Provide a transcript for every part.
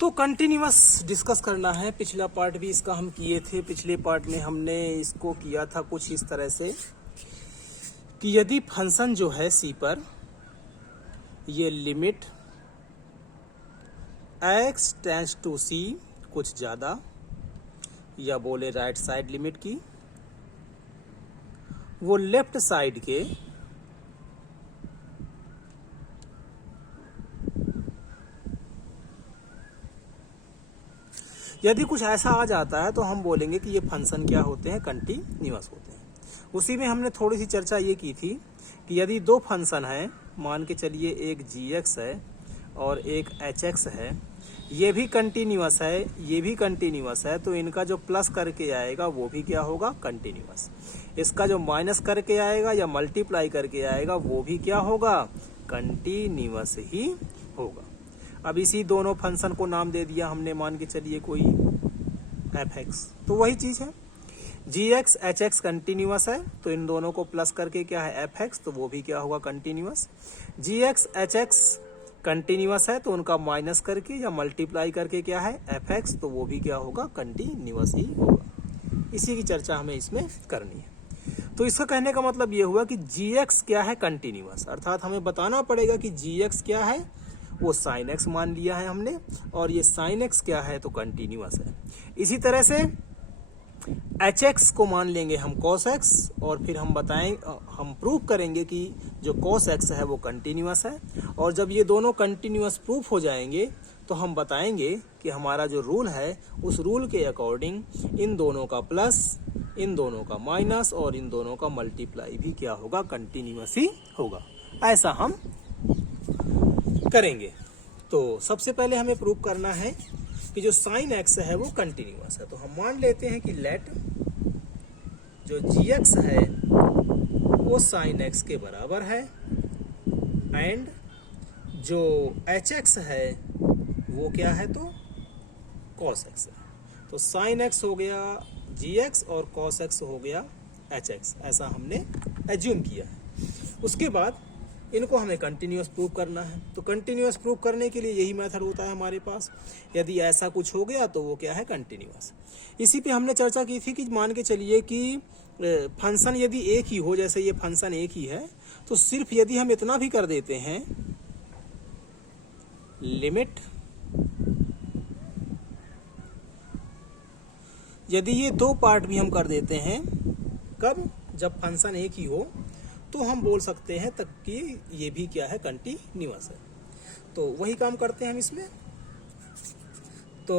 तो continuous discuss करना है। पिछला पार्ट भी इसका हम किए थे। पिछले पार्ट में हमने इसको किया था कुछ इस तरह से कि यदि फंक्शन जो है सी पर ये लिमिट x टेंड्स टू सी कुछ ज़्यादा या बोले राइट साइड लिमिट की, वो लेफ्ट साइड के यदि कुछ ऐसा आ जाता है तो हम बोलेंगे कि ये फंक्शन क्या होते हैं, कंटिन्यूअस होते हैं। उसी में हमने थोड़ी सी चर्चा ये की थी कि यदि दो फंक्शन हैं, मान के चलिए एक gx है और एक hx है, ये भी कंटिन्यूअस है, ये भी कंटिन्यूअस है, तो इनका जो प्लस करके आएगा वो भी क्या होगा, कंटिन्यूअस। इसका जो माइनस करके आएगा या मल्टीप्लाई करके आएगा वो भी क्या होगा, कंटिन्यूअस ही होगा। अब इसी दोनों फंक्शन को नाम दे दिया हमने, मान के चलिए कोई fx, तो वही चीज है gx hx कंटिन्यूअस है, तो इन दोनों को प्लस करके क्या है fx, तो वो भी क्या होगा, कंटिन्यूअस। gx hx कंटिन्यूअस है, तो उनका माइनस करके या मल्टीप्लाई करके क्या है fx, तो वो भी क्या होगा, कंटिन्यूअस ही होगा। इसी की चर्चा हमें इसमें करनी है। तो इसका कहने का मतलब ये हुआ कि gx क्या है, कंटिन्यूअस, अर्थात हमें बताना पड़ेगा कि gx क्या है, वो sin x मान लिया है हमने, और ये sin x क्या है, तो कंटिन्यूअस है। इसी तरह से hx को मान लेंगे हम cos x, और फिर हम हम प्रूव करेंगे कि जो cos x है वो कंटिन्यूअस है। और जब ये दोनों कंटिन्यूअस प्रूफ हो जाएंगे तो हम बताएंगे कि हमारा जो रूल है उस रूल के अकॉर्डिंग इन दोनों का प्लस, इन दोनों का माइनस और इन दोनों का मल्टीप्लाई भी क्या होगा, कंटिन्यूअस ही होगा। ऐसा हम करेंगे। तो सबसे पहले हमें प्रूव करना है कि जो sin x है वो कंटिन्यूअस है। तो हम मान लेते हैं कि लेट जो gx है वो sin x के बराबर है, एंड जो hx है वो क्या है, तो cos x है। तो sin x हो गया gx और cos x हो गया hx, ऐसा हमने एज्यूम किया है। उसके बाद इनको हमें कंटिन्यूअस प्रूव करना है। तो कंटिन्यूअस प्रूव करने के लिए यही मेथड होता है हमारे पास। यदि ऐसा कुछ हो गया तो वो क्या है, कंटिन्यूअस। इसी पे हमने चर्चा की थी कि मान के चलिए कि फंक्शन यदि एक ही हो, जैसे ये फंक्शन एक ही है, तो सिर्फ यदि हम इतना भी कर देते हैं, लिमिट यदि ये दो पार्ट भी हम कर देते हैं, कब, जब फंक्शन एक ही हो, तो हम बोल सकते हैं तक कि ये भी क्या है, कंटिन्यूअस है। तो वही काम करते हैं हम इसमें। तो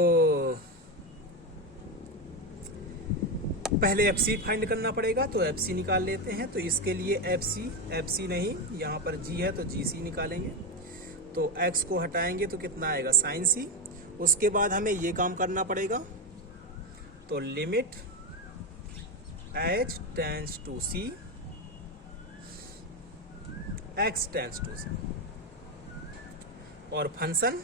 पहले FC फाइंड करना पड़ेगा, तो FC निकाल लेते हैं। तो इसके लिए FC नहीं, यहाँ पर G है तो GC निकालेंगे। तो x को हटाएंगे तो कितना आएगा, sin c। उसके बाद हमें ये काम करना पड़ेगा, तो limit h tends to c x tends to c, और फंक्शन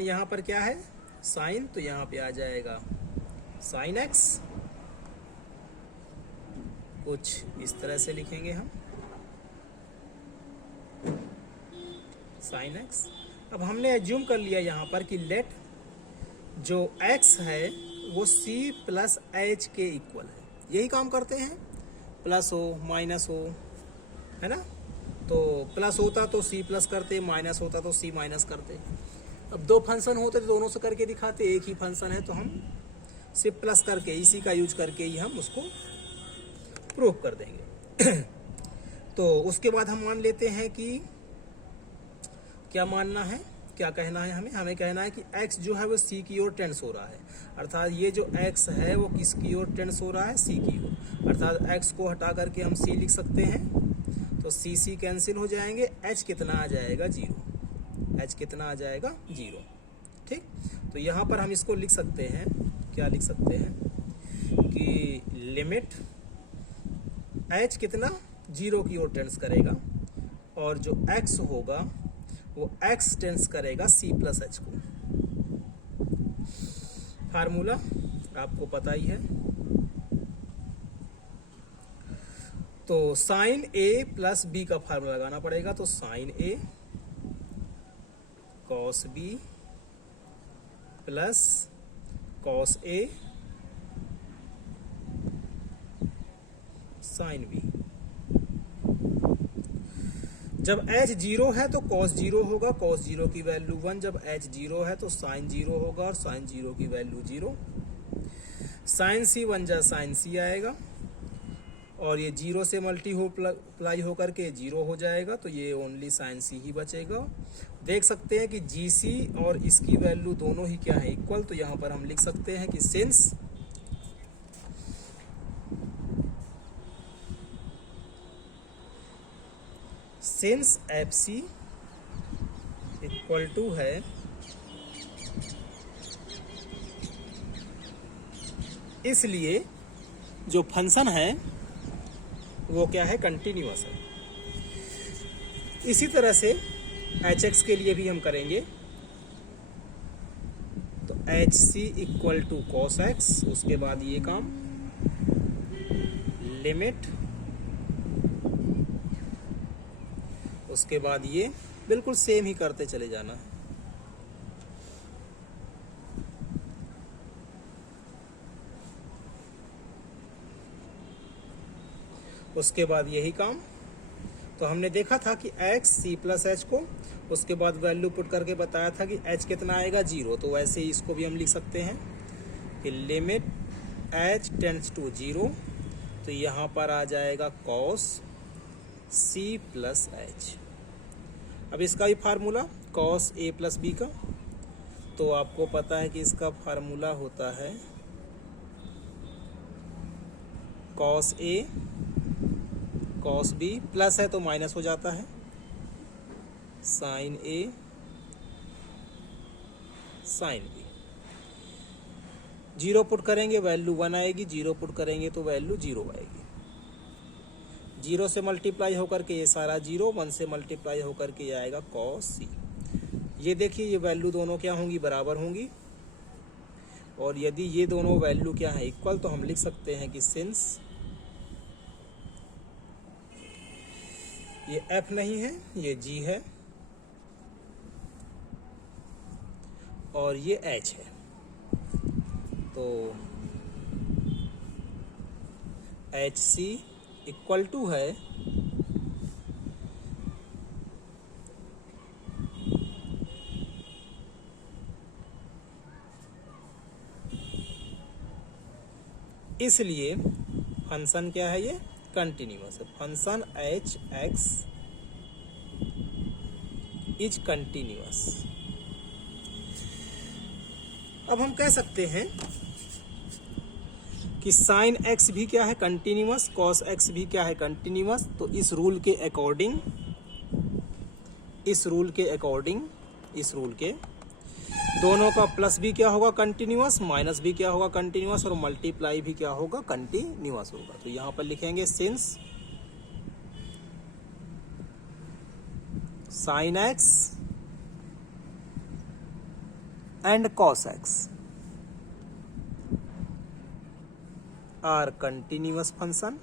यहाँ पर क्या है, साइन, तो यहाँ पे आ जाएगा sin x, कुछ इस तरह से लिखेंगे हम sin x। अब हमने एज्यूम कर लिया यहाँ पर कि लेट जो x है वो c प्लस h के इक्वल है। यही काम करते हैं, प्लस हो माइनस हो, है ना। तो प्लस होता तो c प्लस करते, माइनस होता तो c माइनस करते। अब दो फंक्शन होते तो दोनों से करके दिखाते, एक ही फंक्शन है तो हम सिर्फ प्लस करके, इसी का यूज करके ही हम उसको प्रूव कर देंगे। तो उसके बाद हम मान लेते हैं कि क्या मानना है, क्या कहना है हमें कहना है कि x जो है वो c की ओर टेंस हो रहा है, अर्थात ये जो x है वो किसकी ओर टेंस हो रहा है, c की ओर। अर्थात x को हटा करके हम c लिख सकते हैं, तो c कैंसिल हो जाएंगे, h कितना आ जाएगा, 0। h कितना आ जाएगा, 0। ठीक, तो यहाँ पर हम इसको लिख सकते हैं, क्या लिख सकते हैं कि लिमिट h कितना 0 की ओर टेंस करेगा, और जो x होगा वो x टेंस करेगा c प्लस h को। फार्मूला आपको पता ही है। तो साइन a प्लस b का फार्मूला लगाना पड़ेगा, तो sine a cos b plus cos a sine b. जब h 0 है तो cos 0 होगा, cos 0 की वैल्यू 1। जब h 0 है तो sin 0 होगा और sin 0 की वैल्यू 0। sin c बन जा sin c आएगा और ये 0 से मल्टीप्लाई होकर के 0 हो जाएगा, तो ये ओनली sin c ही बचेगा। देख सकते हैं कि gc और इसकी वैल्यू दोनों ही क्या है, इक्वल। तो यहाँ पर हम लिख सकते हैं कि सिंस fc इक्वल टू है इसलिए जो फंक्शन है वो क्या है, कंटिन्यूअस है। इसी तरह से hx के लिए भी हम करेंगे। तो hc equal to cos x, उसके बाद ये काम लिमिट, उसके बाद ये बिल्कुल सेम ही करते चले जाना है। उसके बाद यही काम। तो हमने देखा था कि x c प्लस एच को, उसके बाद वैल्यू पुट करके बताया था कि h कितना आएगा, 0। तो वैसे ही इसको भी हम लिख सकते हैं कि लिमिट h टेंड्स टू 0। तो यहाँ पर आ जाएगा cos c प्लस एच। अब इसका भी formula cos a plus b का, तो आपको पता है कि इसका फार्मूला होता है cos a cos b, plus है तो माइनस हो जाता है, sin a sin b। 0 put करेंगे वैल्यू 1 आएगी, 0 पुट करेंगे तो वैल्यू 0 आएगी। 0 से मल्टीप्लाई होकर के ये सारा 0, 1 से मल्टीप्लाई होकर के ये आएगा cos c। ये देखिए ये वैल्यू दोनों क्या होंगी, बराबर होंगी। और यदि ये दोनों वैल्यू क्या है, इक्वल, तो हम लिख सकते हैं कि सिंस ये f नहीं है, ये g है और ये h है, तो hc इक्वल टू है इसलिए फंक्शन क्या है, ये कंटिन्यूअस है। Function H x is continuous. अब हम कह सकते हैं कि साइन एक्स भी क्या है, कंटिन्यूअस, कॉस एक्स भी क्या है, कंटिन्यूअस। तो इस रूल के अकॉर्डिंग दोनों का प्लस भी क्या होगा, कंटिन्यूअस, माइनस भी क्या होगा, कंटिन्यूअस, और मल्टीप्लाई भी क्या होगा, कंटिन्यूअस होगा। तो यहां पर लिखेंगे since sine x and cos x are continuous function,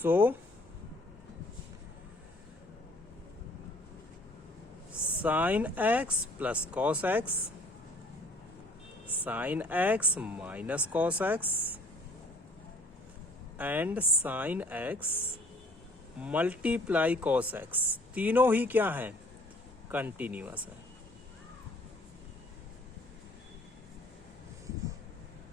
so sin x plus cos x, sin x minus cos x and sin x multiply cos x, तीनों ही क्या हैं, कंटिन्यूअस है।